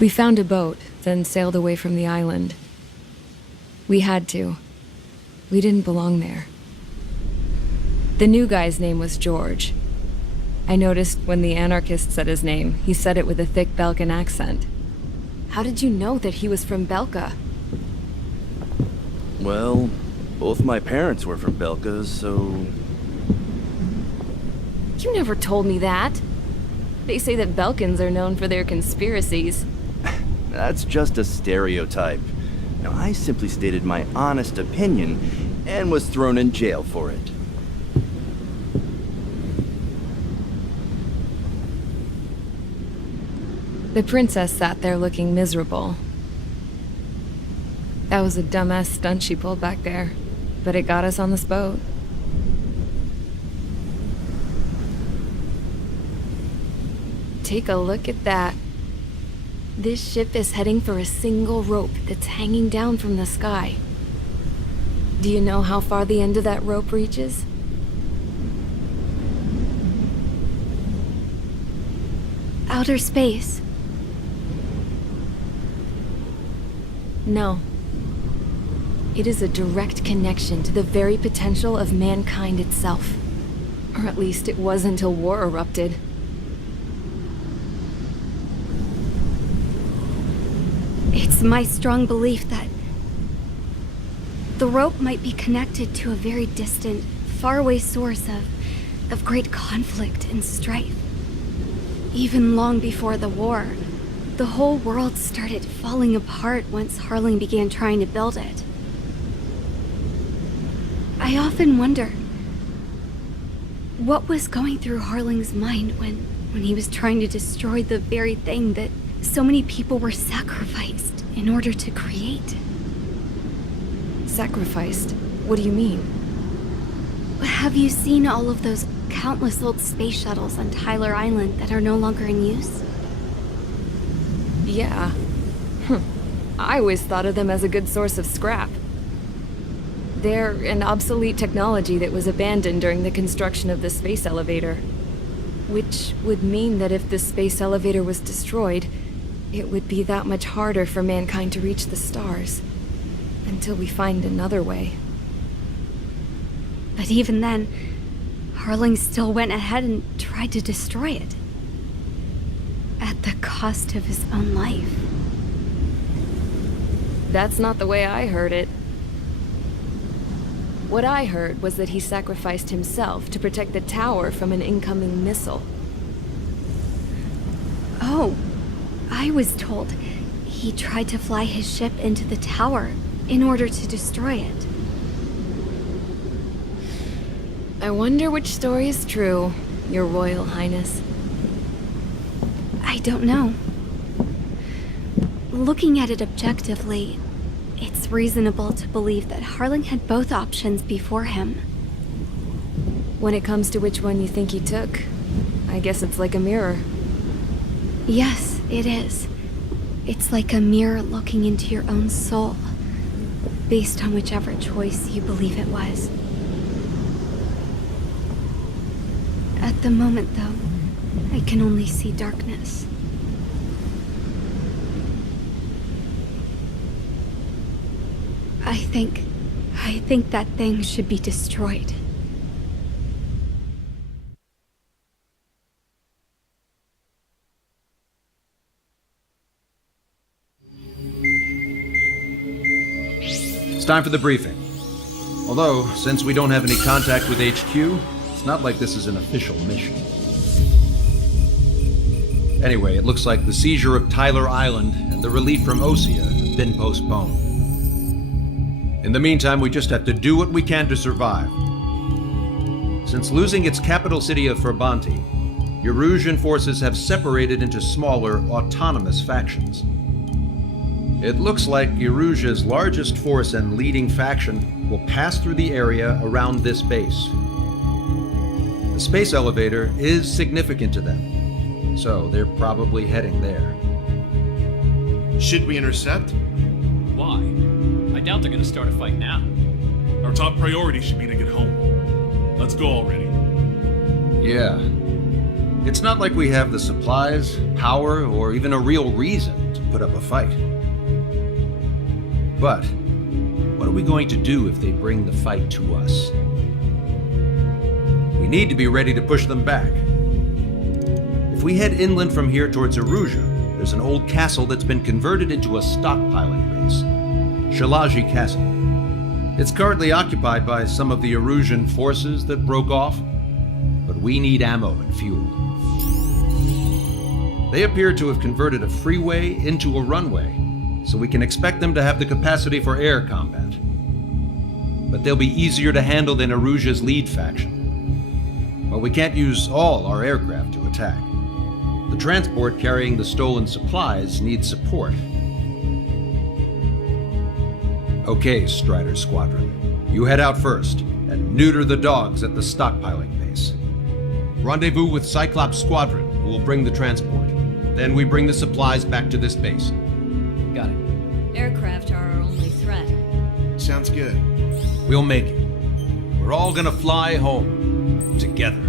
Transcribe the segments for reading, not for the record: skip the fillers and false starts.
We found a boat, then sailed away from the island. We had to. We didn't belong there. The new guy's name was George. I noticed when the anarchist said his name, he said it with a thick Balkan accent. How did you know that he was from Belka? Well, both my parents were from Belka, so... You never told me that. They say that Belkans are known for their conspiracies. That's just a stereotype. Now, I simply stated my honest opinion and was thrown in jail for it. The princess sat there looking miserable. That was a dumbass stunt she pulled back there, but it got us on this boat. Take a look at that. This ship is heading for a single rope that's hanging down from the sky. Do you know how far the end of that rope reaches? Outer space. No. It is a direct connection to the very potential of mankind itself. Or at least it was until war erupted. It's my strong belief that the rope might be connected to a very distant, faraway source of great conflict and strife. Even long before the war, the whole world started falling apart once Harling began trying to build it. I often wonder what was going through Harling's mind when he was trying to destroy the very thing that so many people were sacrificed in order to create. Sacrificed? What do you mean? Have you seen all of those countless old space shuttles on Tyler Island that are no longer in use? Yeah. I always thought of them as a good source of scrap. They're an obsolete technology that was abandoned during the construction of the space elevator. Which would mean that if the space elevator was destroyed, it would be that much harder for mankind to reach the stars. Until we find another way. But even then, Harling still went ahead and tried to destroy it. At the cost of his own life. That's not the way I heard it. What I heard was that he sacrificed himself to protect the tower from an incoming missile. Oh, I was told he tried to fly his ship into the tower in order to destroy it. I wonder which story is true, Your Royal Highness. I don't know. Looking at it objectively, it's reasonable to believe that Harling had both options before him. When it comes to which one you think he took, I guess it's like a mirror. Yes, it is. It's like a mirror looking into your own soul, based on whichever choice you believe it was. At the moment, though, I can only see darkness. I think that thing should be destroyed. It's time for the briefing. Although, since we don't have any contact with HQ, it's not like this is an official mission. Anyway, it looks like the seizure of Tyler Island and the relief from Osea have been postponed. In the meantime, we just have to do what we can to survive. Since losing its capital city of Ferbanti, Erusian forces have separated into smaller, autonomous factions. It looks like Erusia's largest force and leading faction will pass through the area around this base. The space elevator is significant to them, so they're probably heading there. Should we intercept? Why? I doubt they're gonna start a fight now. Our top priority should be to get home. Let's go already. Yeah. It's not like we have the supplies, power, or even a real reason to put up a fight. But what are we going to do if they bring the fight to us? We need to be ready to push them back. If we head inland from here towards Aruja, there's an old castle that's been converted into a stockpiling base. Shalaji Castle. It's currently occupied by some of the Arusian forces that broke off, but we need ammo and fuel. They appear to have converted a freeway into a runway, so we can expect them to have the capacity for air combat. But they'll be easier to handle than Aruja's lead faction. But we can't use all our aircraft to attack. The transport carrying the stolen supplies needs support. Okay, Strider Squadron. You head out first and neuter the dogs at the stockpiling base. Rendezvous with Cyclops Squadron, who will bring the transport. Then we bring the supplies back to this base. Got it. Aircraft are our only threat. Sounds good. We'll make it. We're all gonna fly home. Together.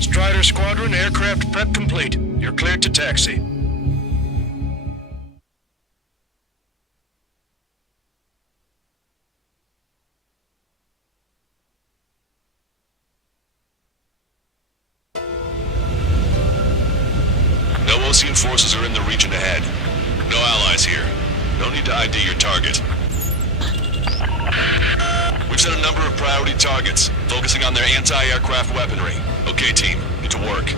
Strider Squadron, aircraft prep complete. You're cleared to taxi. No Osean forces are in the region ahead. No allies here. No need to ID your target. We've set a number of priority targets, focusing on their anti-aircraft weaponry. Okay, team, get to work.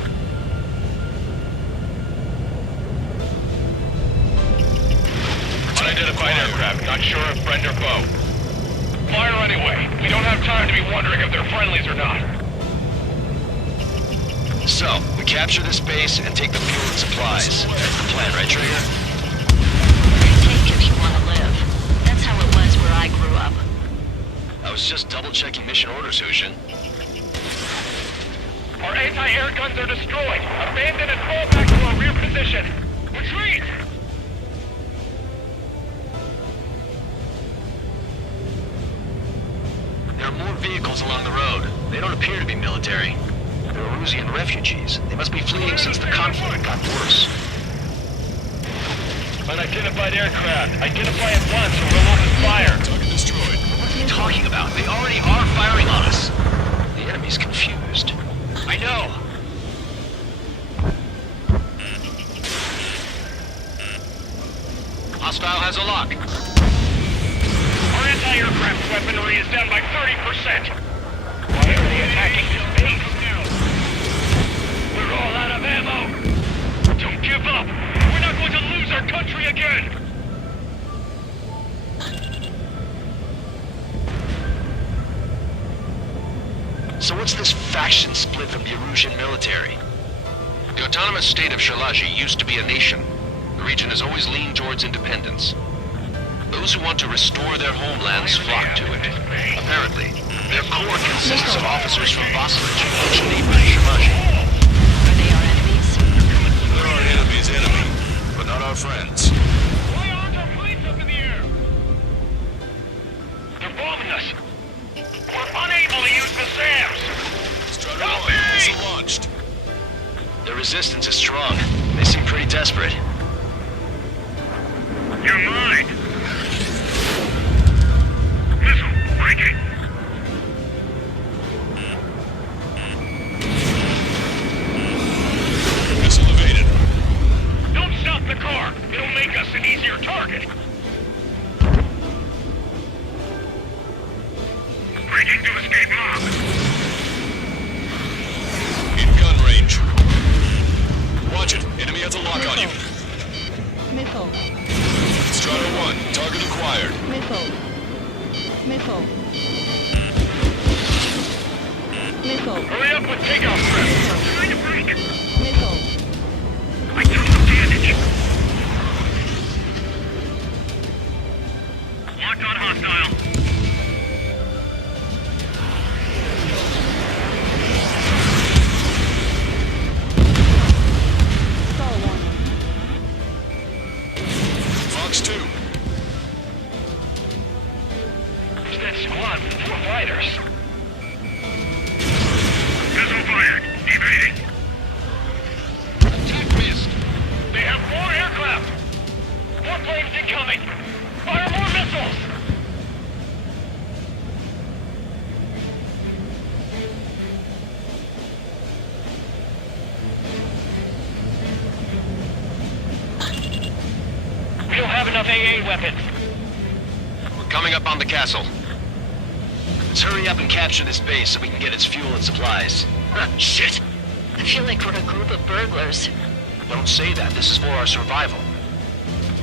Unidentified aircraft, not sure if friend or foe. Fire anyway. We don't have time to be wondering if they're friendlies or not. So, we capture this base and take the fuel and supplies. That's the plan, right, Trigger? Take if you want to live. That's how it was where I grew up. I was just double-checking mission orders, Hushin. Our anti-air guns are destroyed. Abandon and fall back to our rear position. Retreat! There are more vehicles along the road. They don't appear to be military. They're Arusian refugees. They must be fleeing since the conflict got worse. Unidentified aircraft. Identify at once or we'll open fire. Target destroyed. What are you talking about? They already are firing on us. The enemy's confused. I know. Hostile has a lock. Our anti-aircraft weaponry is down by 30%. Why are they attacking this base? We're all out of ammo. Don't give up. We're not going to lose our country again. So what's this faction split from the Arusian military? The autonomous state of Shalaji used to be a nation. The region has always leaned towards independence. Those who want to restore their homelands flock to it. Apparently, their core consists of officers from Vassalage, ancient neighboring Shalaji. Are they our enemies? They're resistance is strong. They seem pretty desperate. You're mine! Missile, breaking! Missile evaded. Don't stop the car! It'll make us an easier target! Breaking to escape mob! In gun range. Watch it. Enemy has a lock on you. Missile. Strider 1, target acquired. Missile. Missile. Missile. Hurry up with takeoff prep! Trying to break! Missile. I took some damage! Locked on hostile! Stall warning. Fox 2. It's that squad with 4 fighters. Missile fired! Evading! Attack missed. They have 4 aircraft! 4 planes incoming! Fire more missiles! We don't have enough AA weapons. We're coming up on the castle. Let's hurry up and capture this base so we can get its fuel and supplies. Shit! I feel like we're a group of burglars. Don't say that. This is for our survival.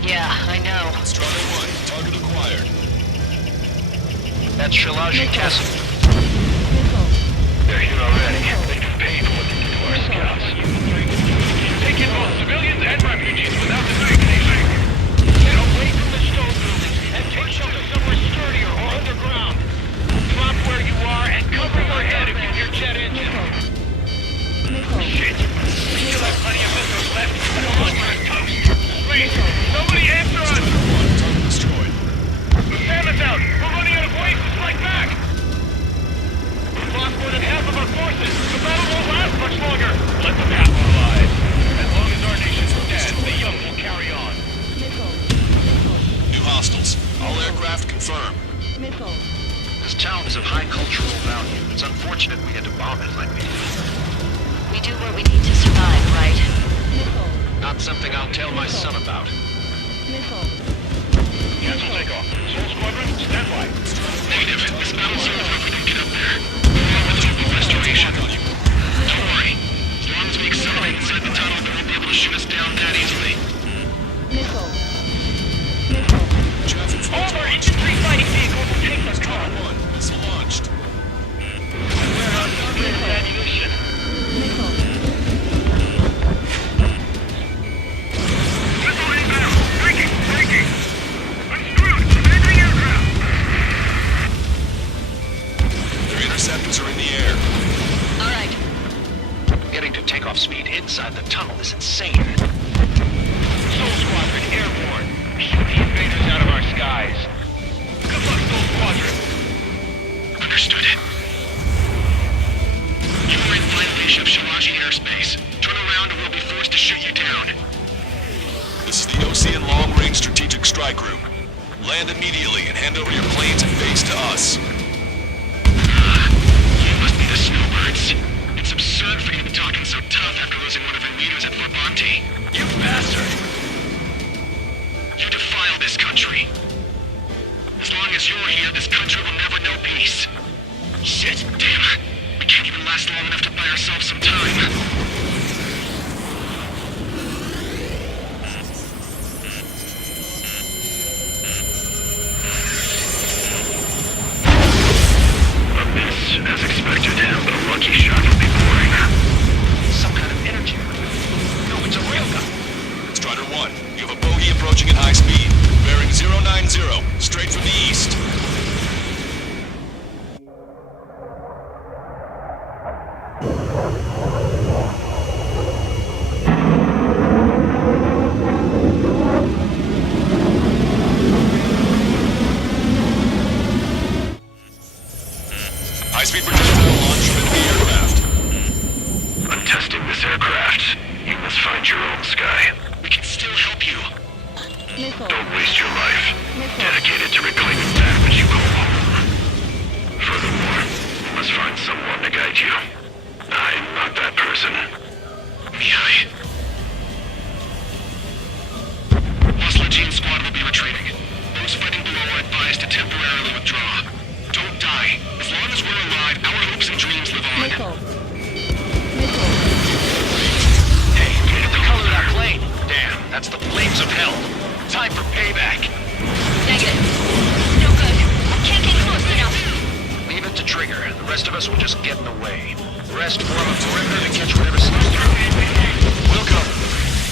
Yeah, I know. Strider 1, target acquired. That's Shalaji Castle. Missile. They're here already. They can pay for what they did to our scouts. Take in both civilians and refugees without discrimination. Get away from the stone buildings and take shelter somewhere sturdier or underground. Drop where you are and cover your head if you hear jet engines. Missile. Shit! We still have plenty of missiles left, but the launcher is toast. Please, somebody answer us! Target destroyed. The salmon's out! We're running out of ways to strike back! We've lost more than half of our forces! The battle won't last much longer! Let them have our lives. As long as our nation's dead, the young will carry on. Missile. New hostiles. All aircraft confirmed. Missile. This town is of high cultural value. It's unfortunate we had to bomb it like we did. We do what we need to survive, right? Missile. Not something I'll tell my son about. Missile. Cancel takeoff. Soul Squadron, stand by. Negative. This battle's over if we don't get up there. We're with local restoration. Don't worry. As long as we accelerate inside the tunnel, they won't be able to shoot us down that easily. Missile. Missile. Traffic Over! Infantry fighting vehicles will take us car. Strider 1, missile launched. Warehouse is ammunition. Missile. Missile inbound! Breaking! Breaking! Unscrewed! Landing aircraft! Their interceptors are in the air. All right. Getting to takeoff speed inside the tunnel is insane. Soul Squadron airborne. Shoot the invaders out of our skies. Good luck, Soul Squadron. Understood. You are in violation of Shalaji airspace. Turn around or we'll be forced to shoot you down. This is the Ocean Long Range Strategic Strike Group. Land immediately and hand over your planes and base to us. You must be the snowbirds. It's absurd for you to be talking so tough after losing one of your leaders at Fort Bonte. You bastard! You defile this country. As long as you're here, this country will never know peace. Shit, damn. We can't even last long enough to buy ourselves some time. A miss, as expected, but a lucky shot will be boring. Some kind of energy. No, it's a railgun. Strider 1, you have a bogey approaching at high speed. Bearing 090, straight from the east. ready to catch whatever slips through. We'll cover.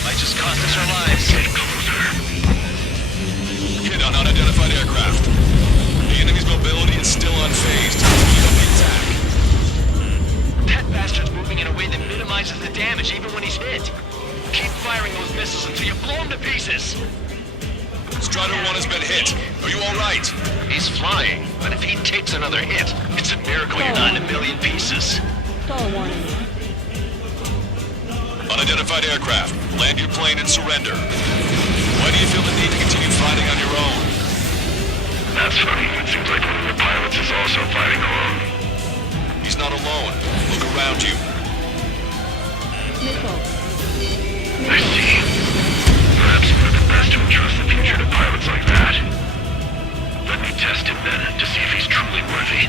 Might just cost us our lives. Get closer. Hit on unidentified aircraft. The enemy's mobility is still unfazed. Keep up the attack. That bastard's moving in a way that minimizes the damage even when he's hit. Keep firing those missiles until you blow him to pieces. Strider 1 has been hit. Are you alright? He's flying, but if he takes another hit, it's a miracle you're not in a million pieces. Stall warning. Unidentified aircraft. Land your plane and surrender. Why do you feel the need to continue fighting on your own? That's funny. It seems like one of the pilots is also fighting alone. He's not alone. Look around you. Missile. I see. Perhaps it would have been best to entrust the future to pilots like that. Let me test him then, to see if he's truly worthy.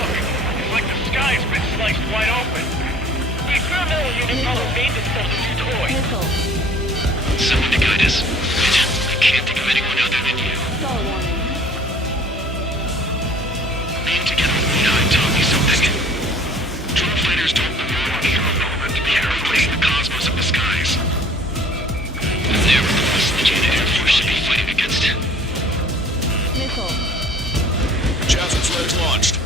Look, it's like the sky's been sliced wide open. The experimental unit probably made themselves a new toy. Missile. Someone to guide us. I can't think of anyone other than you. Stall warning. Me and together, I taught me something. Drone fighters don't belong here alone. Carefully, the cosmos of the skies. Nevertheless, the Jada Air Force should be fighting against it. Missile. Javelin flares launched.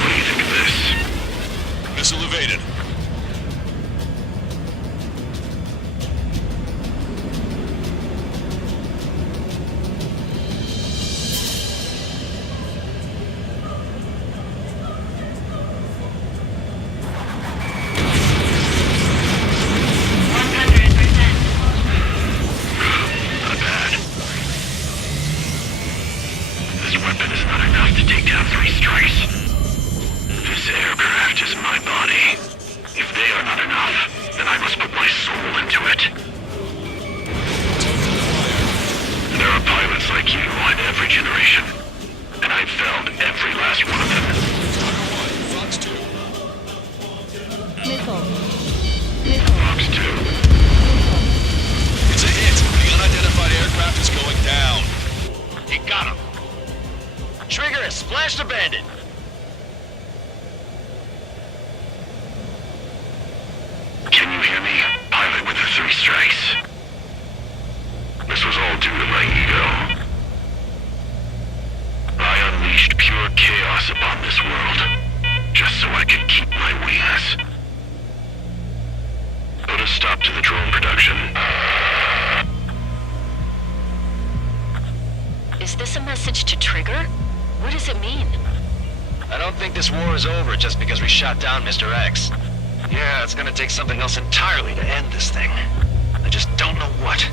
What do you think of this? Missile evaded. Not bad. This weapon is not enough to take down 3 strikes. This aircraft is my body. If they are not enough, then I must put my soul into it. There are pilots like you in every generation, and I've found every last one of them. Strider 1, Fox 2. Missile. Missile. Fox 2. It's a hit. The unidentified aircraft is going down. He got him. Trigger has splashed a bandit. Can you hear me, pilot with the 3 strikes? This was all due to my ego. I unleashed pure chaos upon this world, just so I could keep my wings. Put a stop to the drone production. Is this a message to Trigger? What does it mean? I don't think this war is over just because we shot down Mr. X. Yeah, it's gonna take something else entirely to end this thing. I just don't know what.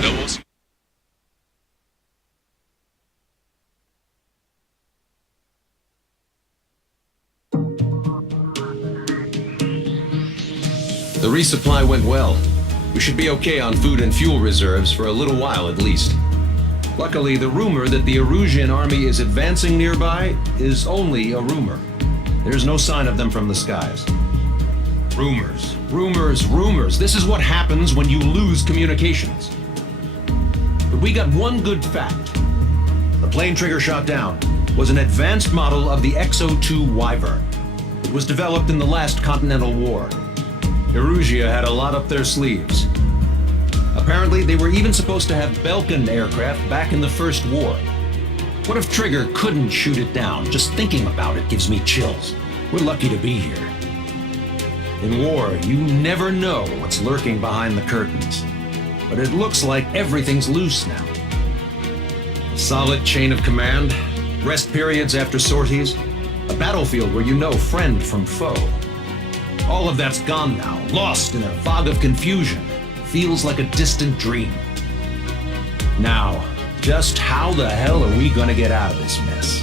No, we'll see. The resupply went well. We should be okay on food and fuel reserves for a little while at least. Luckily, the rumor that the Erusian army is advancing nearby is only a rumor. There's no sign of them from the skies. Rumors, rumors, rumors. This is what happens when you lose communications. But we got one good fact. The plane Trigger shot down was an advanced model of the XO-2 Wyvern. It was developed in the last Continental War. Erusia had a lot up their sleeves. Apparently, they were even supposed to have Belkin aircraft back in the First War. What if Trigger couldn't shoot it down? Just thinking about it gives me chills. We're lucky to be here. In war, you never know what's lurking behind the curtains. But it looks like everything's loose now. A solid chain of command, rest periods after sorties, a battlefield where you know friend from foe. All of that's gone now, lost in a fog of confusion. Feels like a distant dream. Now, just how the hell are we gonna get out of this mess?